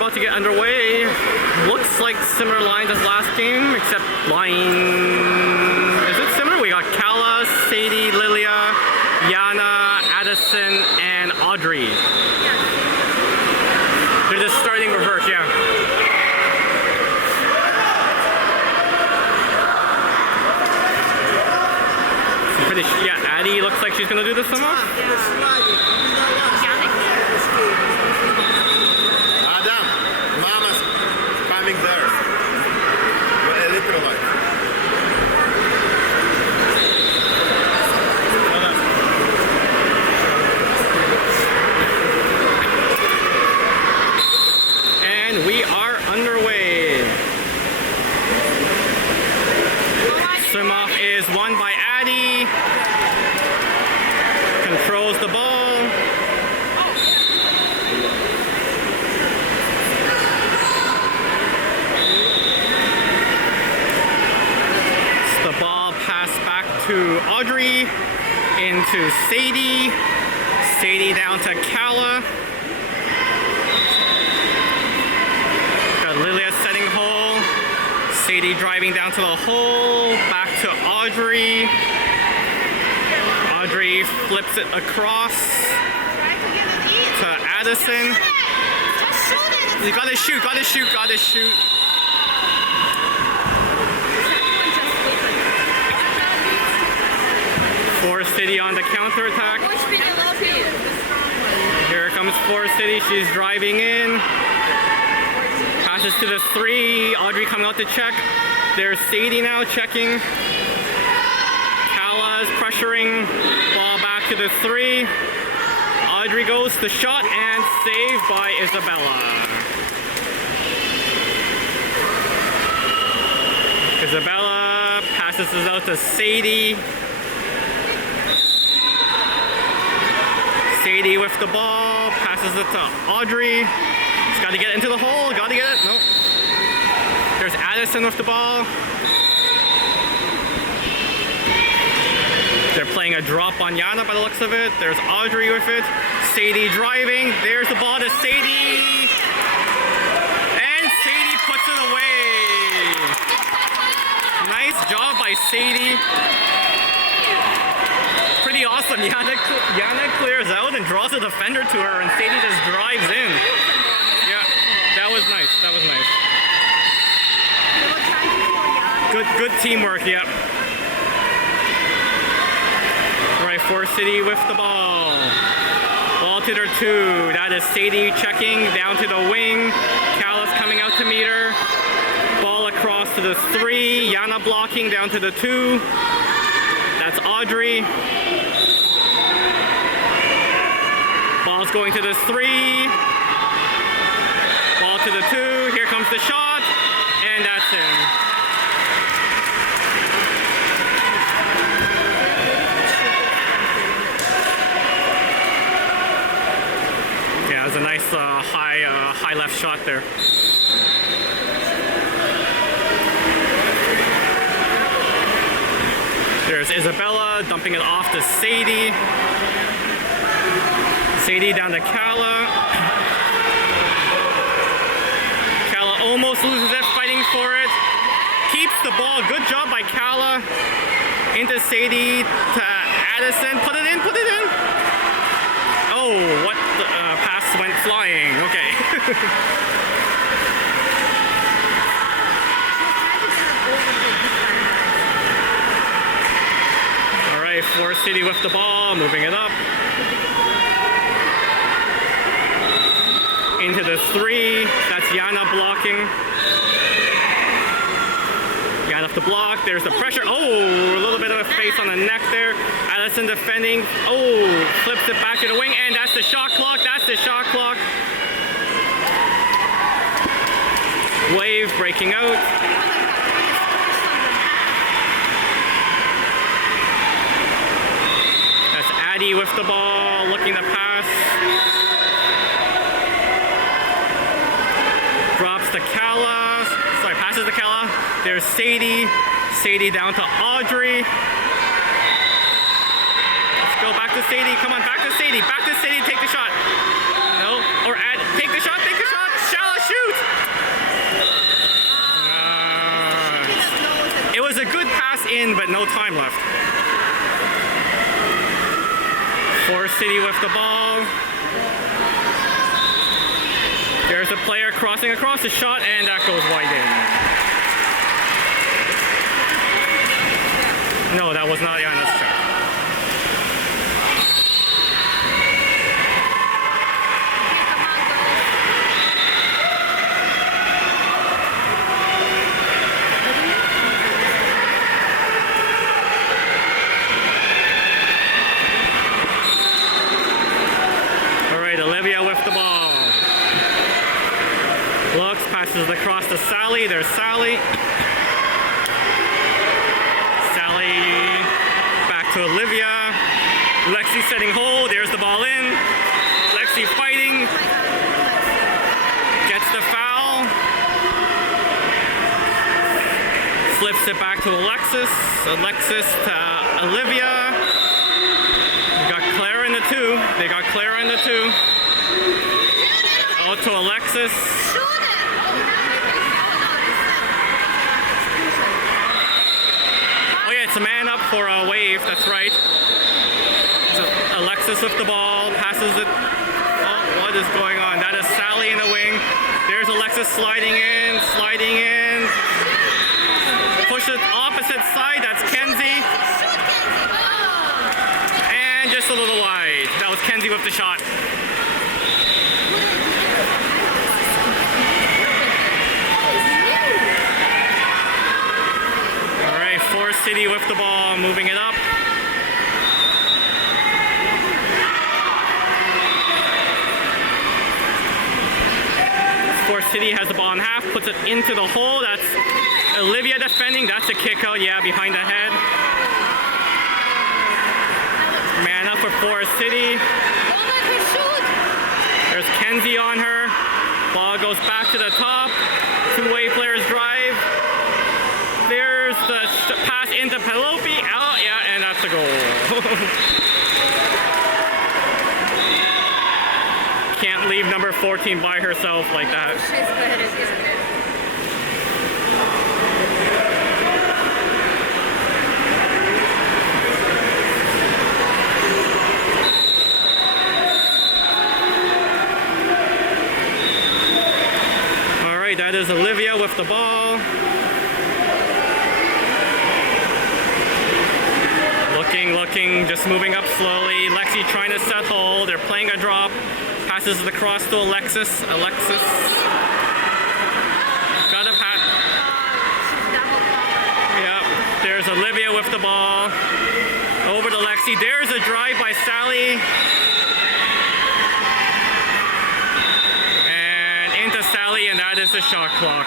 about to get underway. Looks like similar lines as last game, except line... Is it similar? We got Kala, Sadie, Lilia, Yana, Addison, and Audrey. They're just starting reverse, yeah. Yeah, Addie looks like she's gonna do this somehow. Adam, Mama's coming there. With electrolyte. And we are underway. Swim-off is won by Addie. Controls the ball. The ball passed back to Audrey, into Sadie. Sadie down to Kala. Got Lilia setting hole. Sadie driving down to the hole. Back to Audrey. Audrey flips it across to Addison. You gotta shoot, gotta shoot, gotta shoot. Forest City on the counterattack. Here comes Forest City, she's driving in. Passes to the 3, Audrey coming out to check. There's Sadie now checking. Kala's pressuring, ball back to the 3. Audrey goes the shot and saved by Isabella. Isabella passes this out to Sadie. Sadie with the ball, passes it to Audrey. She's got to get into the hole, got to get it. Nope. There's Addison with the ball. They're playing a drop on Yana by the looks of it. There's Audrey with it. Sadie driving. There's the ball to Sadie. And Sadie puts it away. Nice job by Sadie. Pretty awesome. Yana clears out and draws a defender to her, and Sadie just drives in. Yeah, that was nice. That was nice. Good teamwork, yep. Right, Forest City with the ball. Ball to their 2. That is Sadie checking down to the wing. Kala's coming out to meet her. Ball across to the 3. Yana blocking down to the 2. That's Audrey. Ball's going to the 3. Ball to the 2. Here comes the shot. And that's in. Yeah, it was a nice high left shot there. There's Isabella dumping it off to Sadie. Sadie down to Kala. Kala almost loses it, fighting for it. Keeps the ball. Good job by Kala. Into Sadie to Addison. Put it in, put it in. Oh, what? The pass went flying. Okay. All right, Forest City with the ball, moving it up. Into the 3. That's Yana blocking. Yana off the block. There's the pressure. Oh, a little bit of a face on the neck there. Addison defending. Oh, flips it back to the wing, and that's the shot clock. That's the shot clock. Wave breaking out. That's Addie with the ball, looking to pass. Drops to Kala. Sorry, passes to Kala. There's Sadie. Sadie down to Audrey. Let's go back to Sadie. Come on, back to Sadie. Back to Sadie. Take the shot. No. Or take the shot. Take the shot. shoot! It was a good pass in, but no time left. Forest City with the ball. There's a player crossing across the shot, and that goes wide in. No, that was not Yana's shot. Across to Sally. There's Sally. Sally back to Olivia. Lexi setting hold. There's the ball in. Lexi fighting. Gets the foul. Flips it back to Alexis. Alexis to Olivia. We got Clara in the two. They got Clara in the two. Oh, to Alexis. It's a man up for a wave, that's right. So Alexis with the ball, passes it. Oh, what is going on? That is Sally in the wing. There's Alexis sliding in. Pushes opposite side, that's Kenzie. And just a little wide. That was Kenzie with the shot. City with the ball, moving it up. Forest City has the ball in half, puts it into the hole. That's Olivia defending. That's a kick out, yeah, behind the head. Man up for Forest City. There's Kenzie on her. Ball goes back to the top. Two-way players drive. There's the pass into Penelope. Oh, yeah, and that's a goal. Can't leave number 14 by herself like that. All right, that is Olivia with the ball. Looking, just moving up slowly. Lexi trying to set hold. They're playing a drop. Passes it across to Alexis. Alexis. Got a pat. Yep. There's Olivia with the ball. Over to Lexi. There's a drive by Sally. And into Sally, and that is the shot clock.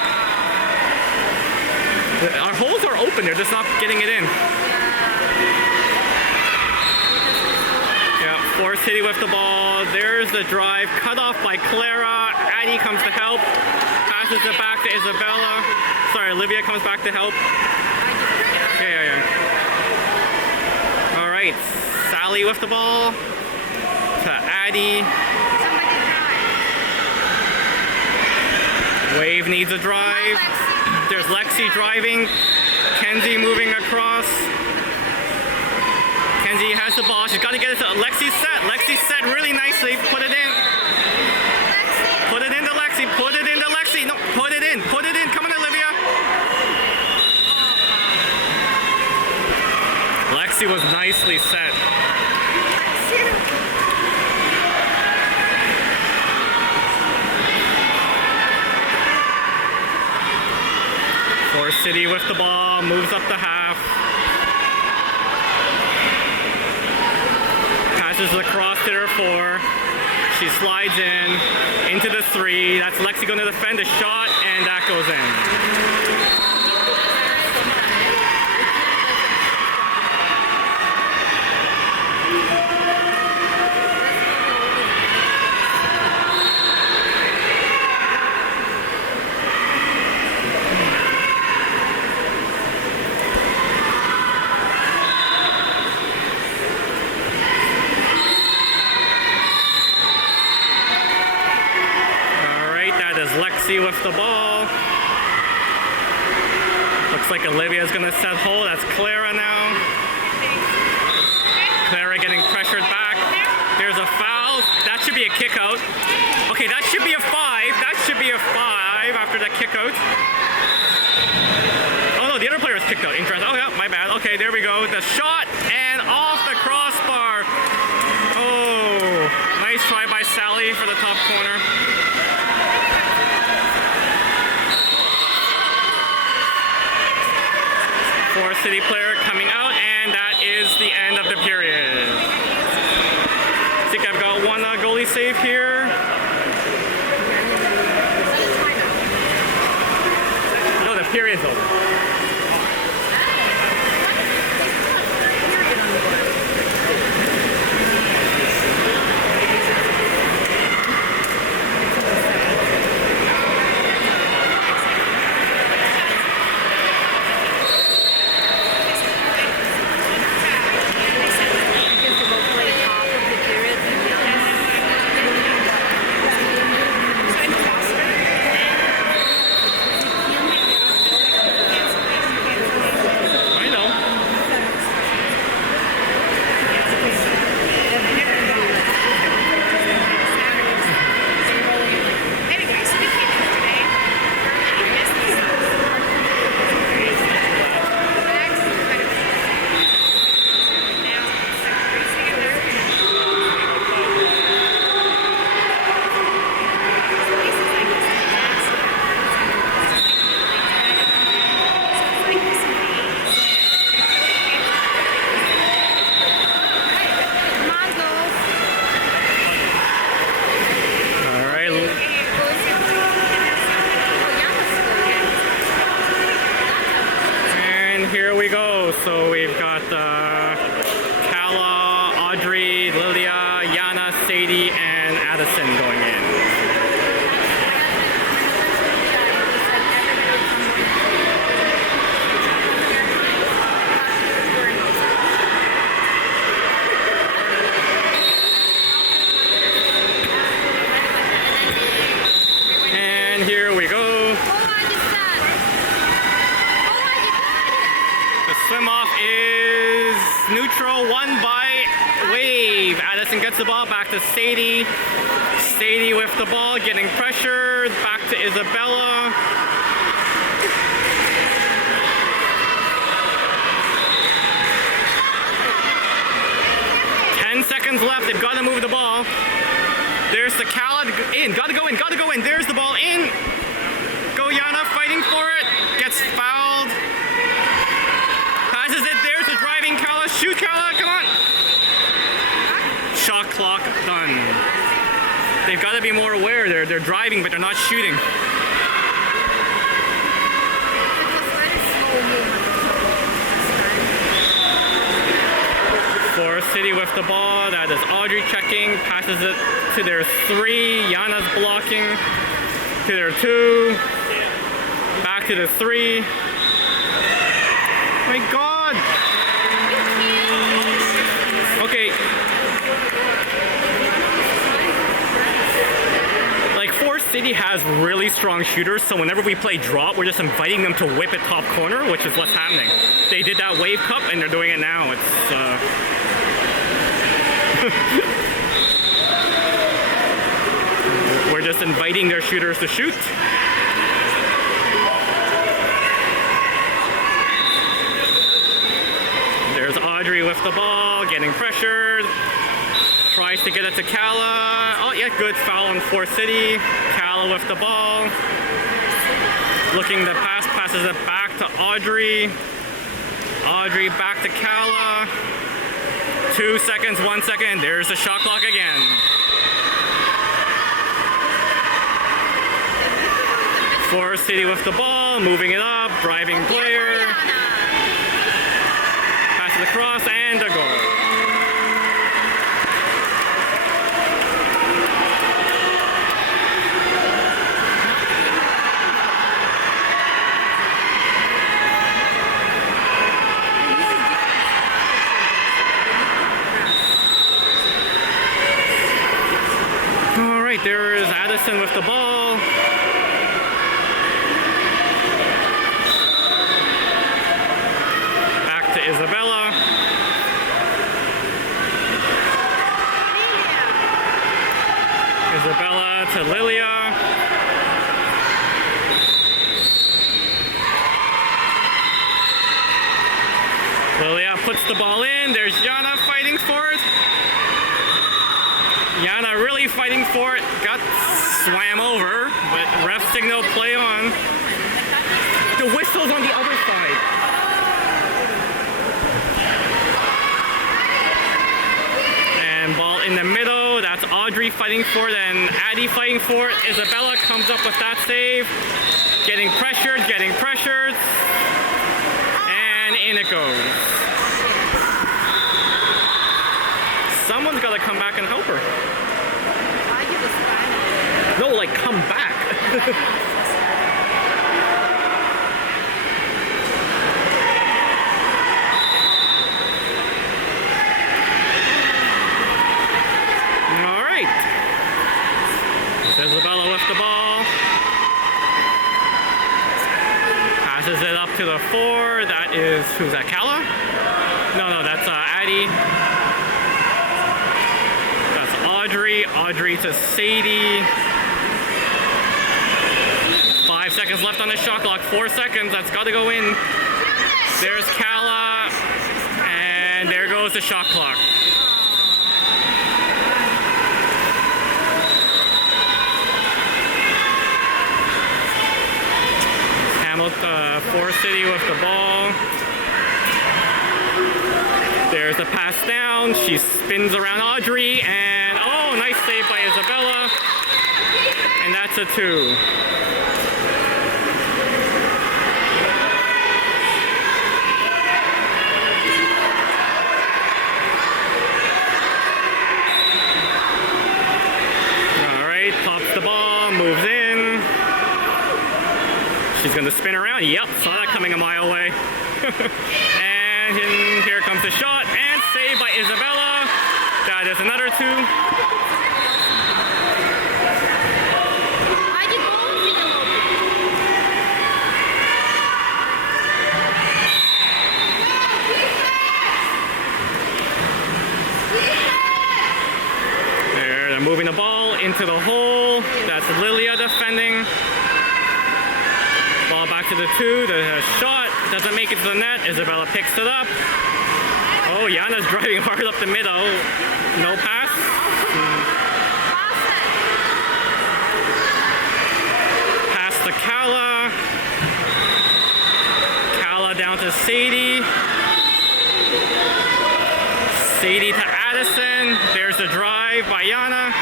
Our holes are open. They're just not getting it in. Forest City with the ball. There's the drive. Cut off by Clara. Addie comes to help. Passes it back to Isabella. Sorry, Olivia comes back to help. Yeah. All right. Sally with the ball. To Addie. Wave needs a drive. There's Lexi driving. Kenzie moving across. Kenzie has the ball. She's got to get it to Lexi set. Lexi set really nicely. Put it in. Put it into Lexi. Put it into Lexi. No, put it in. Put it in. Come on, Olivia. Lexi was nicely set. Forest City with the ball. Moves up the half. Passes across to her 4. She slides in into the 3. That's Lexi going to defend a shot, and that goes in. Lexi FC with the ball. Looks like Olivia's gonna set hold. That's Clara now. Clara getting pressured back. Here's a foul. That should be a kick out. Okay, that should be a 5. That should be a 5 after that kick out. Oh no, the other player was kicked out. Interesting. Oh yeah, my bad. Okay, there we go. The shot and off the crossbar. Oh, nice try by Sally for the top corner. Forest City player coming out, and that is the end of the period. I think I've got one goalie save here. No, the period's over. Here we go. So we've got Kala, Audrey, Lilia, Yana, Sadie, and Addison going in. And here we go. Swim off is neutral, won by Wave. Addison gets the ball back to Sadie. Sadie with the ball, getting pressured. Back to Isabella. Seconds left. They've got to move the ball. There's the Kala in. Got to go in. Got to go in. There's the ball in. Go Yana, fighting for it. Gets fouled. Passes it. There's the driving Kala. Shoot Kala. Come on. Shot clock done. They've got to be more aware. They're driving, but they're not shooting. Forest City with the ball. That is Audrey checking. Passes it to their 3. Yana's blocking. To their 2. Back to the 3. My God. Okay. Like, Forest City has really strong shooters, so whenever we play drop, we're just inviting them to whip it top corner, which is what's happening. They did that Wave Cup, and they're doing it now. It's, we're just inviting their shooters to shoot. There's Audrey with the ball, getting pressured. Tries to get it to Kala. Oh yeah, good foul on Forest City. Kala with the ball. Looking to pass, passes it back to Audrey. Audrey back to Kala. 2 seconds, 1 second. There's the shot clock again. Forest City with the ball, moving it up, driving player. Passes across and a goal. There is Addison with the ball. to Lilia. Lilia puts the ball in. There's Yana fighting for it. Yana really fighting for it. Got swam over, but ref signal play on. The whistle's on the other side. And ball in the middle. That's Audrey fighting for it and Addie fighting for it. Isabella comes up with that save. Getting pressured. And in it goes. Someone's got to come back and help her. No, like come back. All right. Isabella with the ball. Passes it up to the 4. That is, who's that, Kala? No, that's Addie. Audrey to Sadie. 5 seconds left on the shot clock. 4 seconds. That's got to go in. There's Kala. And there goes the shot clock. Hamilton, Forest City with the ball. There's a pass down. She spins around Audrey and oh, nice save by Isabella. And that's a 2. All right, pops the ball, moves in. She's gonna spin around. Yep, saw that coming a mile away. And here comes the shot, and saved by Isabella. That is another 2. They're moving the ball into the hole. That's Lilia defending. Ball back to the 2. The shot doesn't make it to the net. Isabella picks it up. Oh, Yana's driving hard up the middle. No pass. Pass to Kala. Kala down to Sadie. Sadie to Addison. There's the drive by Yana.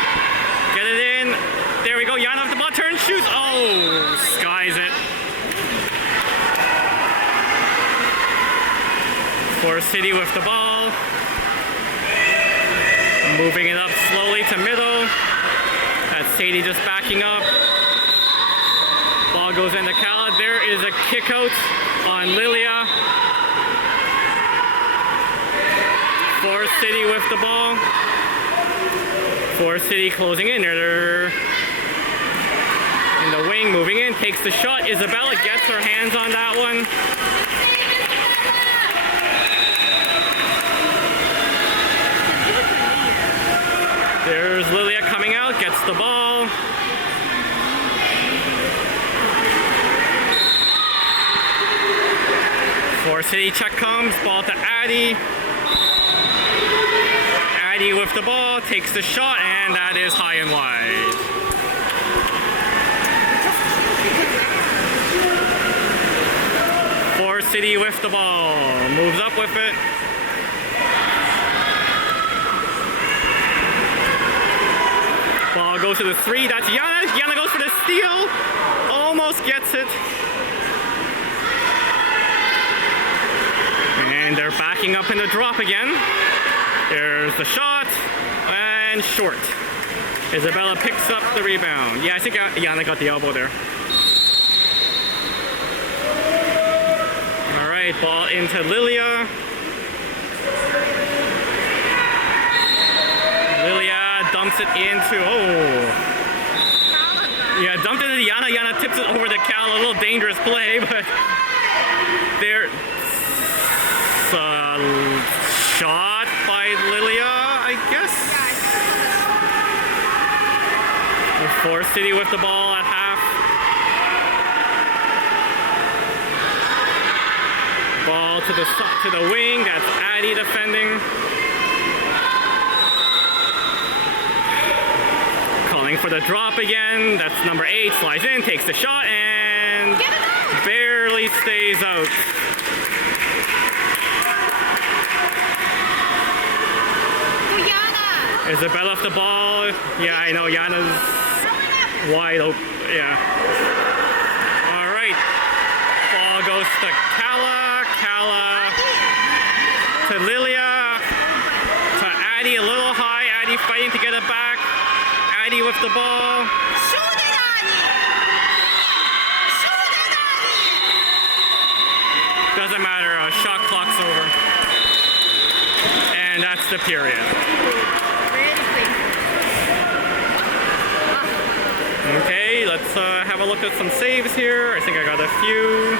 Get it in. There we go. Yana with the ball. Turn, shoots. Oh, skies it. Forest City with the ball. Moving it up slowly to middle. That's Sadie just backing up. Ball goes into Kala. There is a kick out on Lilia. Forest City with the ball. Forest City closing in. They're in the wing, moving in, takes the shot. Isabella gets her hands on that one. There's Lilia coming out, gets the ball. Forest City check comes, ball to Addie. Addie with the ball, takes the shot, and that is high and wide. Forest City with the ball, moves up with it. Ball goes to the 3, that's Yana. Yana goes for the steal, almost gets it. And they're backing up in the drop again. There's the shot, and short. Isabella picks up the rebound. Yeah, I think Yana got the elbow there. All right, ball into Lilia. Lilia dumps it into, yeah, dumped it into Yana. Yana tips it over to Cal. A little dangerous play, but there's a shot by Lilia, I guess. Forest City with the ball at half. Ball to the wing. That's Addy defending. Calling for the drop again. That's number 8. Slides in, takes the shot, and barely stays out. Isabella off the ball. Yeah, I know. Yana's wide open. Yeah. All right. Ball goes to Kala. Kala to Lilia. To Addy, a little high. Addy fighting to get it back. Addy with the ball. Doesn't matter. Shot clock's over. And that's the period. Okay, let's have a look at some saves here. I think I got a few.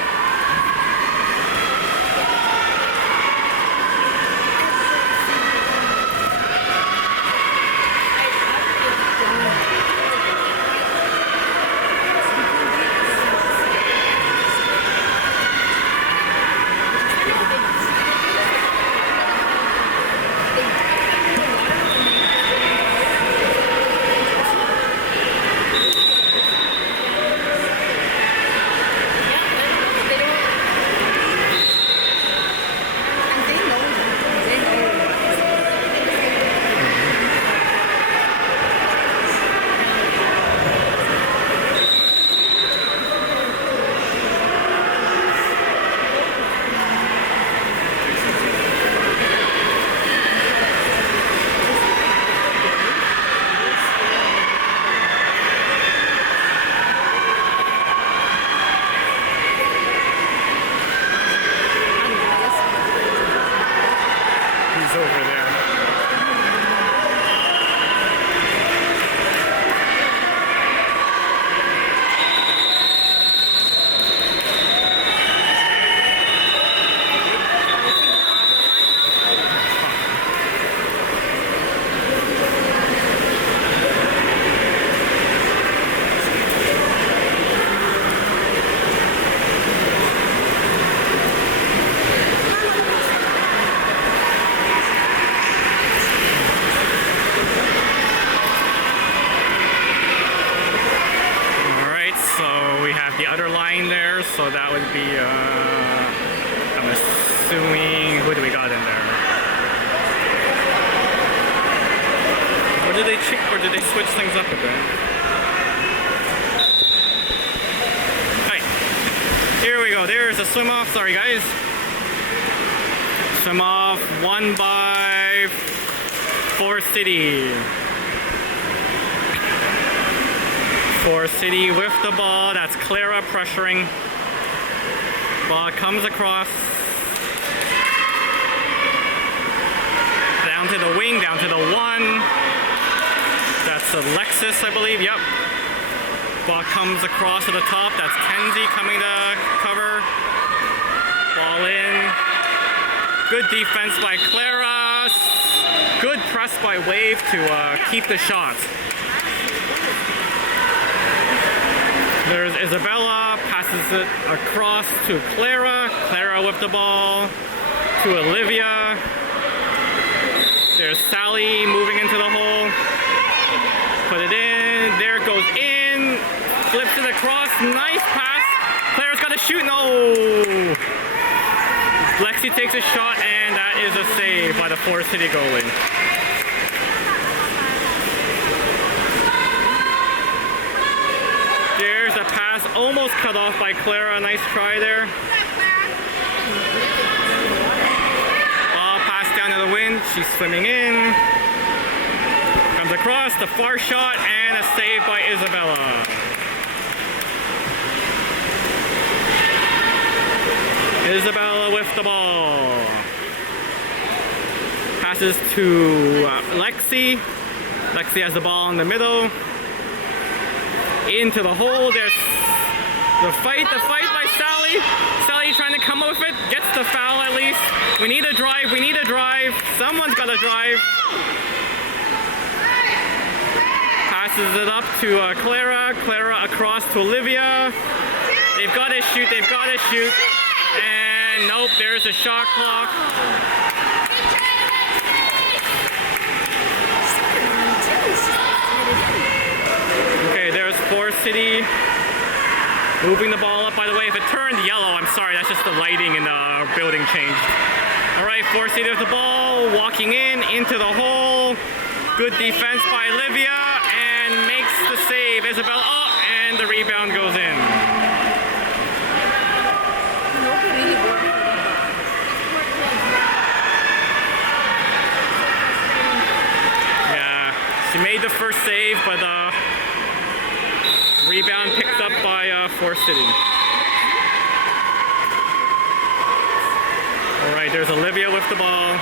Over there. The other line there, so that would be, I'm assuming, who do we got in there? Or did they switch things up a bit? Alright, here we go, there's a swim off, sorry guys. Swim off, won by Forest City. Forest City with the ball. That's Clara pressuring. Ball comes across. Down to the wing, down to the 1. That's Alexis, I believe. Yep. Ball comes across to the top. That's Kenzie coming to cover. Ball in. Good defense by Clara. Good press by Wave to keep the shot. There's Isabella, passes it across to Clara. Clara with the ball to Olivia. There's Sally moving into the hole. Put it in. There it goes in. Flips it across. Nice pass. Clara's got to shoot. No. Lexi takes a shot, and that is a save by the Forest City goalie. There's a pass almost cut off by Clara. Nice try there. Ball passed down to the wind. She's swimming in. Comes across the far shot and a save by Isabella. Isabella with the ball. Passes to Lexi. Lexi has the ball in the middle. Into the hole. There's the fight by Sally. Sally trying to come up with it. Gets the foul at least. We need a drive. Someone's got to drive. Pass passes it up to Clara. Clara across to Olivia. They've got to shoot, they've got to shoot. And nope, there's a shot clock. Okay, there's Forest City moving the ball up. By the way, if it turned yellow, I'm sorry, that's just the lighting in the building changed. All right, Forest City with the ball, walking into the hole. Good defense by Olivia, and makes the save. Isabella, oh, and the rebound goes in. Yeah, she made the first save, but the rebound picked up by Forest City. All right, there's Olivia with the ball.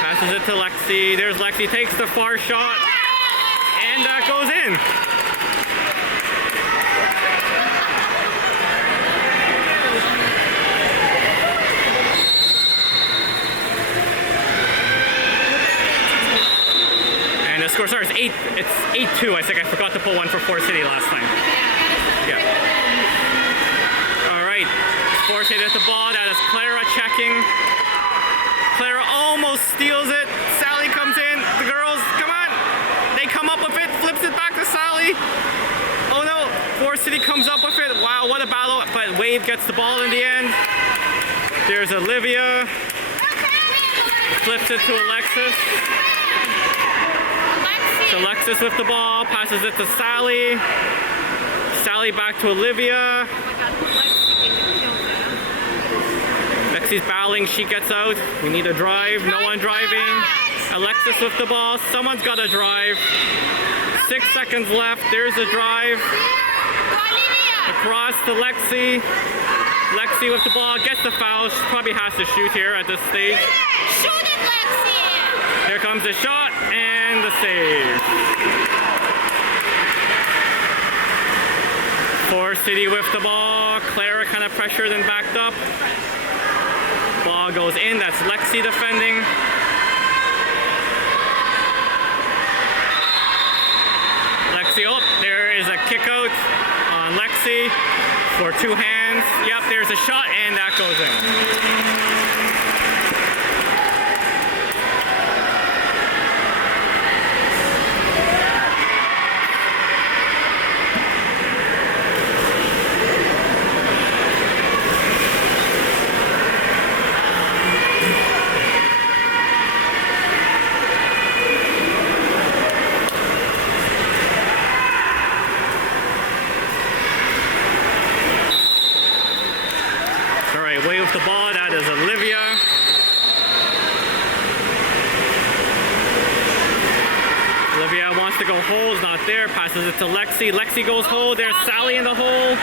Passes it to Lexi. There's Lexi, takes the far shot, and that goes in. And the score, sorry, it's 8-2. I think I forgot to put one for Forest City last time. Yeah. All right, Forest City at the ball. That is Clara checking. Clara almost steals it. Sally comes in. The girls, come on. They come up with it. Flips it back to Sally. Oh no. Forest City comes up with it. Wow, what a battle. But Wave gets the ball in the end. There's Olivia. Flips it to Alexis. So Alexis with the ball. Passes it to Sally. Sally back to Olivia. Lexi's battling, she gets out. We need a drive, no one driving. Alexis with the ball, someone's got to drive. 6 seconds left, there's a drive. Across to Lexi. Lexi with the ball, gets the foul. She probably has to shoot here at this stage. Shoot it, Lexi! Here comes the shot and the save. Forest City with the ball. Clara kind of pressured and backed up. Ball goes in, that's Lexi defending. Lexi, oh, there is a kick out on Lexi for 2 hands. Yep, there's a shot and that goes in. Away with the ball, that is Olivia. Olivia wants to go hole, is not there, passes it to Lexi. Lexi goes hole, there's Sally in the hole.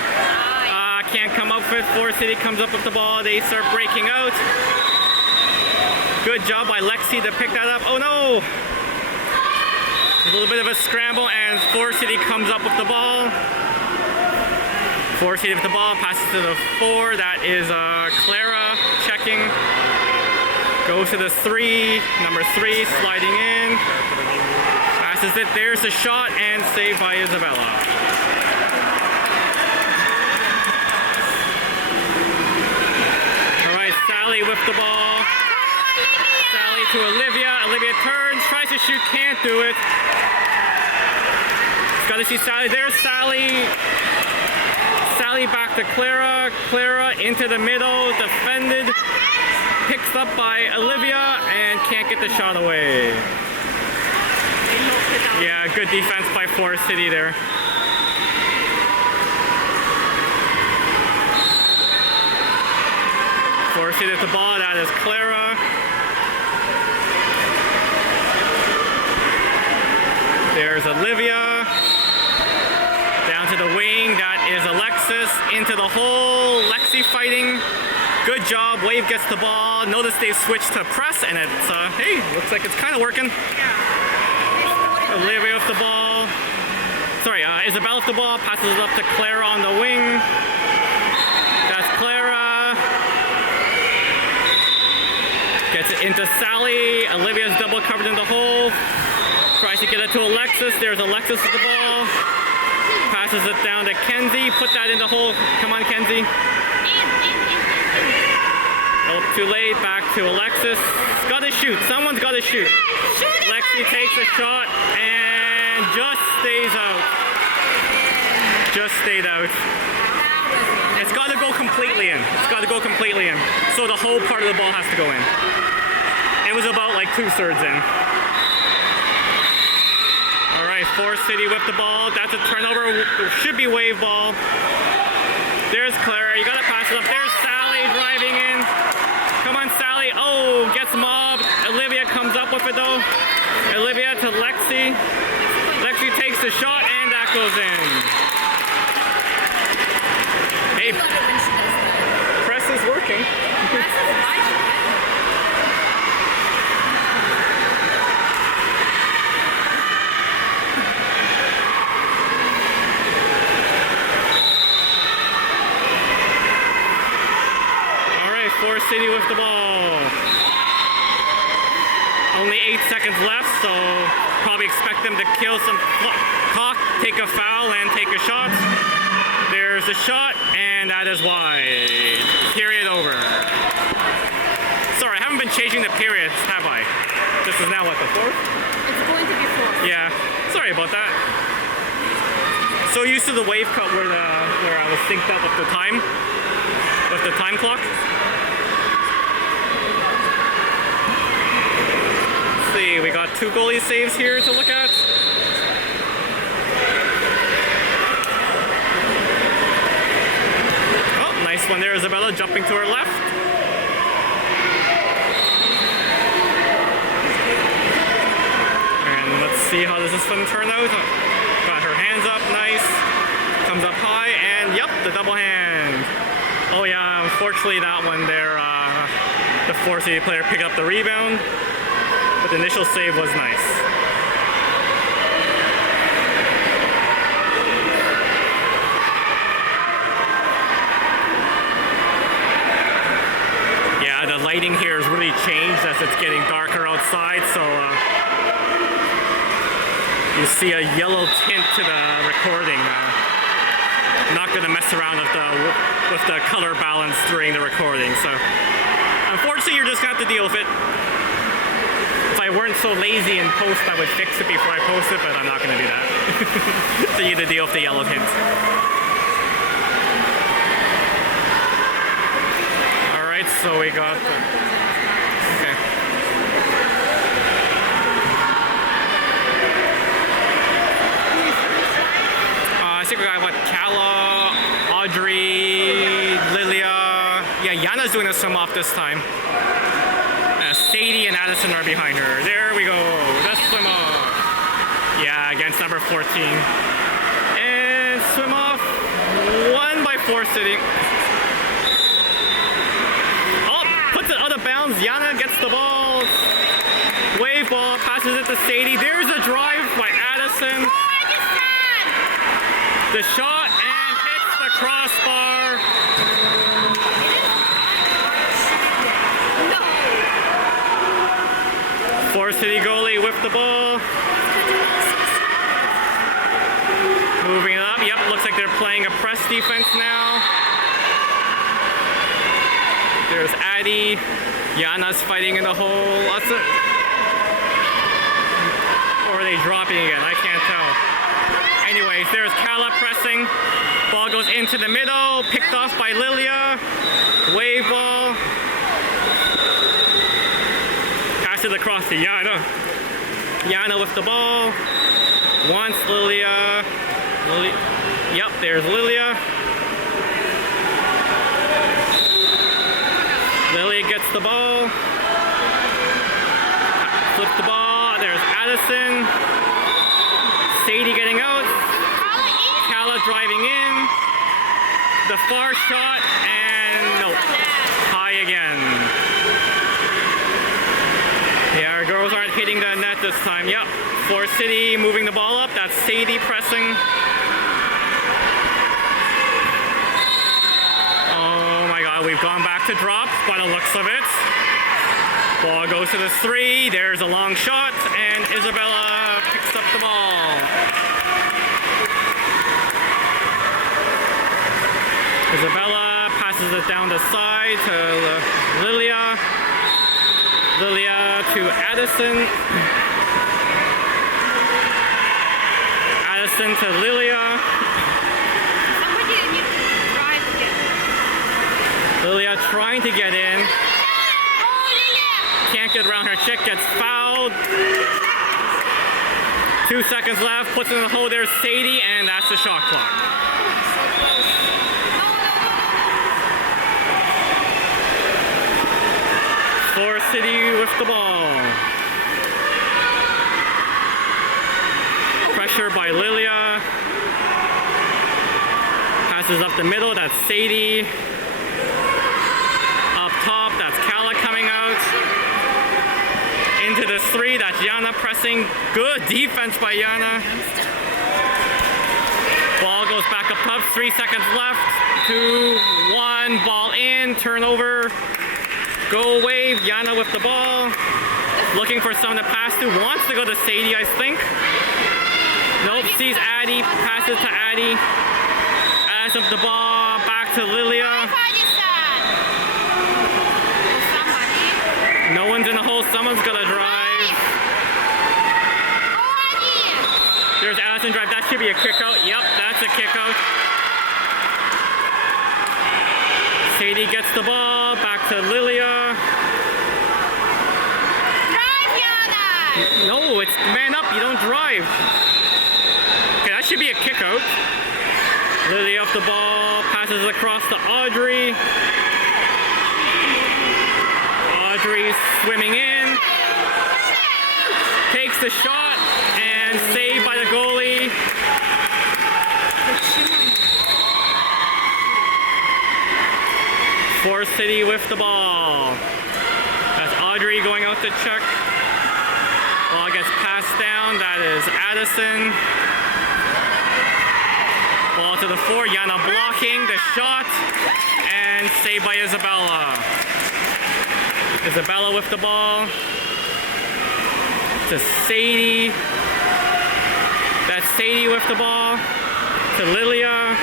Can't come up with it. Forest City comes up with the ball, they start breaking out. Good job by Lexi to pick that up. Oh no! A little bit of a scramble and Forest City comes up with the ball. Forest City with the ball, passes to the 4. That is Clara checking. Goes to the 3, number 3 sliding in. Passes it, there's the shot and saved by Isabella. All right, Sally with the ball. Sally to Olivia. Olivia turns, tries to shoot, can't do it. Got to see Sally. There's Sally. Sally back to Clara. Clara into the middle, defended. Picked up by Olivia and can't get the shot away. Yeah, good defense by Forest City there. Forest City at the ball, that is Clara. There's Olivia. Down to the wing, that is Alexis. Into the hole, Lexi fighting. Good job, Wave gets the ball. Notice they switched to press and it's, hey, looks like it's kind of working. Olivia with the ball. Sorry, Isabella with the ball, passes it up to Clara on the wing. That's Clara. Gets it into Sally. Olivia's double covered in the hole. Tries to to get it to Alexis. There's Alexis with the ball. Passes it down to Kenzie. Put that in the hole. Come on, Kenzie. Oh, too late. Back to Alexis. Gotta shoot. Someone's gotta shoot. Lexi takes a shot and just stays out. Just stayed out. It's got to go completely in. It's got to go completely in. So the whole part of the ball has to go in. It was about like 2/3 in. All right, Forest City with the ball. That's a turnover. Should be wave ball. There's Clara. You got to pass it up. There's Sally driving in. Come on, Sally. Oh, gets mobbed. Olivia comes up with it though. Olivia to Lexi. Lexi takes the shot and that goes in. Hey, press is working. All right, Forest City with the ball. Only 8 seconds left, so probably expect them to kill some clock, take a foul, and take a shot. There's a shot, and that is wide. Period over. Sorry, I haven't been changing the periods, have I? This is now what, the 4th? It's going to be 4th. Yeah, sorry about that. So used to the wave cut where I was synced up with the time clock. Let's see, we got 2 goalie saves here to look at. Nice one there, Isabella jumping to her left. And let's see how this is going to turn out. Got her hands up, nice. Comes up high, and yep, the double hand. Oh yeah, unfortunately that one there, the Forest City player picked up the rebound, but the initial save was nice. The lighting here has really changed as it's getting darker outside, so you see a yellow tint to the recording. I'm not going to mess around with the color balance during the recording, so unfortunately you're just going to have to deal with it. If I weren't so lazy in post, I would fix it before I post it, but I'm not going to do that. So you have to deal with the yellow tint. So we got the, okay. I think we got what, Kala, Audrey, Lilia. Yeah, Yana's doing a swim off this time. Sadie and Addison are behind her. There we go. That's swim off. Yeah, against number 14. And swim off. Won by Forest City. Yana gets the ball. Wave ball, passes it to Sadie. There's a drive by Addison. The shot and hits the crossbar. Forest City goalie with the ball. Moving it up. Yep, looks like they're playing a press defense now. There's Addie. Yana's fighting in the hole. Or are they dropping again? I can't tell. Anyways, there's Kala pressing. Ball goes into the middle. Picked off by Lilia. Wave ball. Pass it across to Yana. Yana with the ball. Wants Lilia. Yep, there's Lilia. Lilia gets the ball. Flips the ball. There's Addison. Sadie getting out. Kala driving in. The far shot and nope. High again. Yeah, our girls aren't hitting the net this time. Yep. Forest City moving the ball up. That's Sadie pressing. We've gone back to drop by the looks of it. Ball goes to the 3. There's a long shot, and Isabella picks up the ball. Isabella passes it down the side to Lilia. Lilia to Addison. Addison to Lilia. Somebody needs to try to get. Lilia trying to get in. Oh, Lilia! Can't get around her chick, gets fouled. 2 seconds left, puts it in the hole. There's Sadie, and that's the shot clock. So close. For City with the ball. Pressure by Lilia. Passes up the middle, that's Sadie. Up top, that's Kala coming out. Into the three, that's Yana pressing. Good defense by Yana. Ball goes back up top, 3 seconds left. 2, 1, ball in, turnover. Go away, Yana with the ball. Looking for someone to pass to. Wants to go to Sadie, I think. Nope, sees Addie, passes to Addie. As of the ball, back to Lilia. No one's in the hole, someone's gonna drive. There's Allison drive, that should be a kick out. Yep, that's a kick out. Sadie gets the ball, back to Lilia. Drive, Yana! No, it's man up, you don't drive. Okay, that should be a kick out. Lilia off the ball, passes it across to Audrey. Audrey swimming in. Takes the shot and saved by the goalie. For City with the ball. That's Audrey going out to check. Ball gets passed down. That is Addison. Ball to the floor. Yana blocking the shot. And saved by Isabella. Isabella with the ball. To Sadie. That's Sadie with the ball. To Lilia.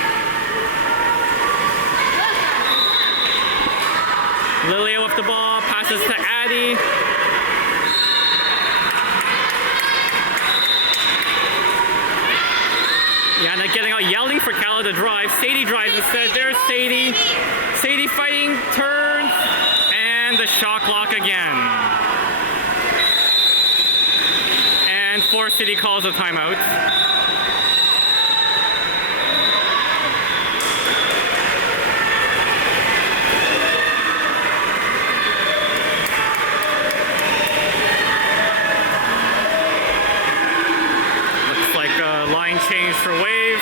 Lilia with the ball, passes to Addie. Yana getting out, yelling for Kala to drive. Sadie drives instead. There's Sadie. Sadie fighting, turns, and the shot clock again. And For City calls a timeout. Line change for Wave.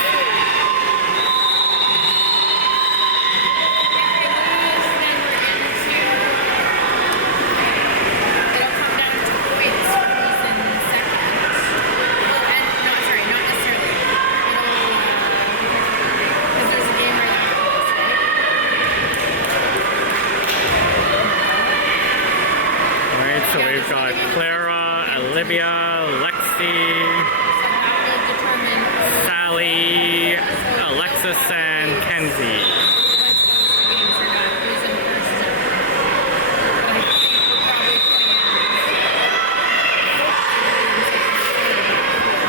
Alright, so we've got Clara, Olivia, Lexi, Sally, Alexis, and Kenzie.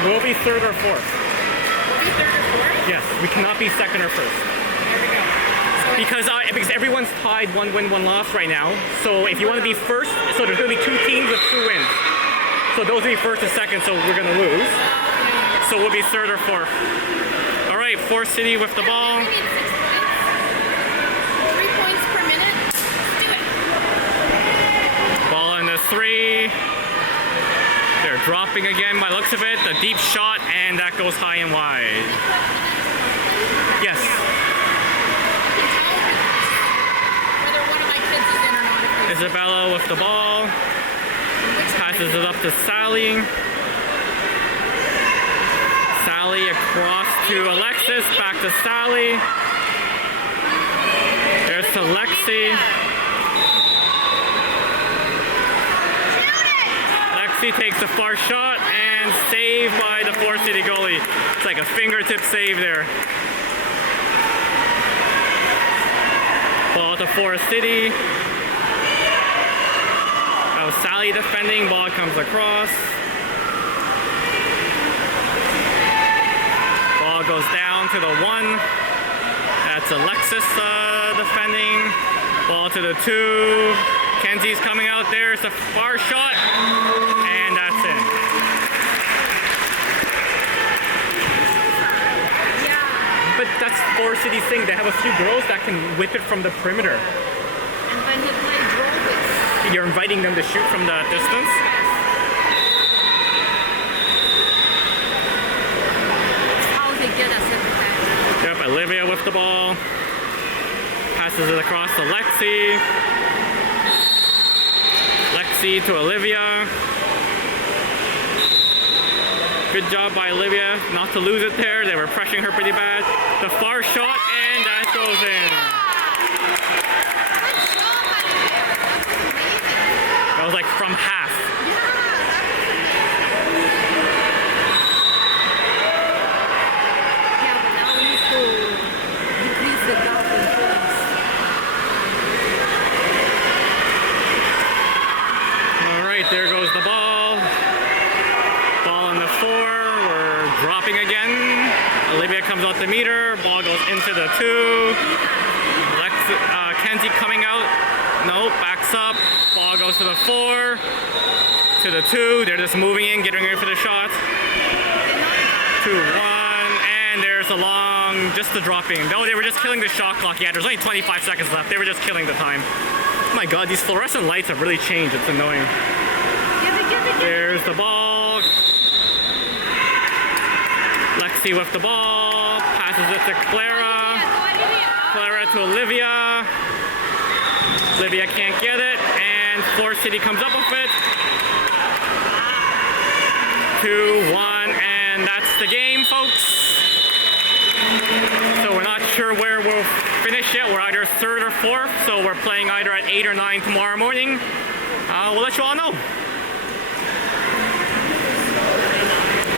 We'll be third or fourth. We'll be third or fourth? Yes, we cannot be second or first. There we go. So Because everyone's tied 1 win, 1 loss right now. So if you want to be first, so there's going to be 2 teams with 2 wins. So those will be first and second, so we're going to lose. So we'll be third or fourth. All right, For City with the ball. we need 6 points. 3 points per minute. Let's do it. Ball in the 3. They're dropping again by the looks of it. The deep shot, and that goes high and wide. Yes. Whether one of my kids is in or not. If they Isabella with the ball. Passes it up to Sally. Sally across to Alexis. Back to Sally. There's to Lexi. Lexi takes the far shot and saved by the Forest City goalie. It's like a fingertip save there. Ball to Forest City. That was Sally defending. Ball comes across. Ball goes down to the 1. That's Alexis defending. Ball to the 2. Kenzie's coming out there. It's a far shot. And that's it. Yeah. But that's Forest City's thing. They have a few girls that can whip it from the perimeter. And when you play draw with. You're inviting them to shoot from the distance. How they get us every time. Yep, Olivia with the ball. Passes it across to Lexi. Lexi to Olivia. Good job by Olivia not to lose it there. They were pressuring her pretty bad. The far shot, and that goes in. Good job, Olivia. That was amazing. That was like from half. Yeah, that was amazing. Yeah, but now we need to decrease the gap in points. All right, there goes the ball. Ball on the 4. We're dropping again. Olivia comes out to meet her. Ball goes into the 2. Kenzie coming out. Nope, backs up. Ball goes to the 4. To the 2. They're just moving in, getting ready for the shot. 2-1. And there's a long, just the dropping. No, they were just killing the shot clock. Yeah, there's only 25 seconds left. They were just killing the time. Oh my god, these fluorescent lights have really changed. It's annoying. There's the ball. Lexi with the ball. Passes it to Clara. Clara to Olivia. Olivia can't get it. And Forest City comes up with it. 2-1. And that's the game, folks. So we're not sure where we'll finish yet. We're either 3rd or 4th. So we're playing either at 8 or 9 tomorrow morning. We'll let you all know.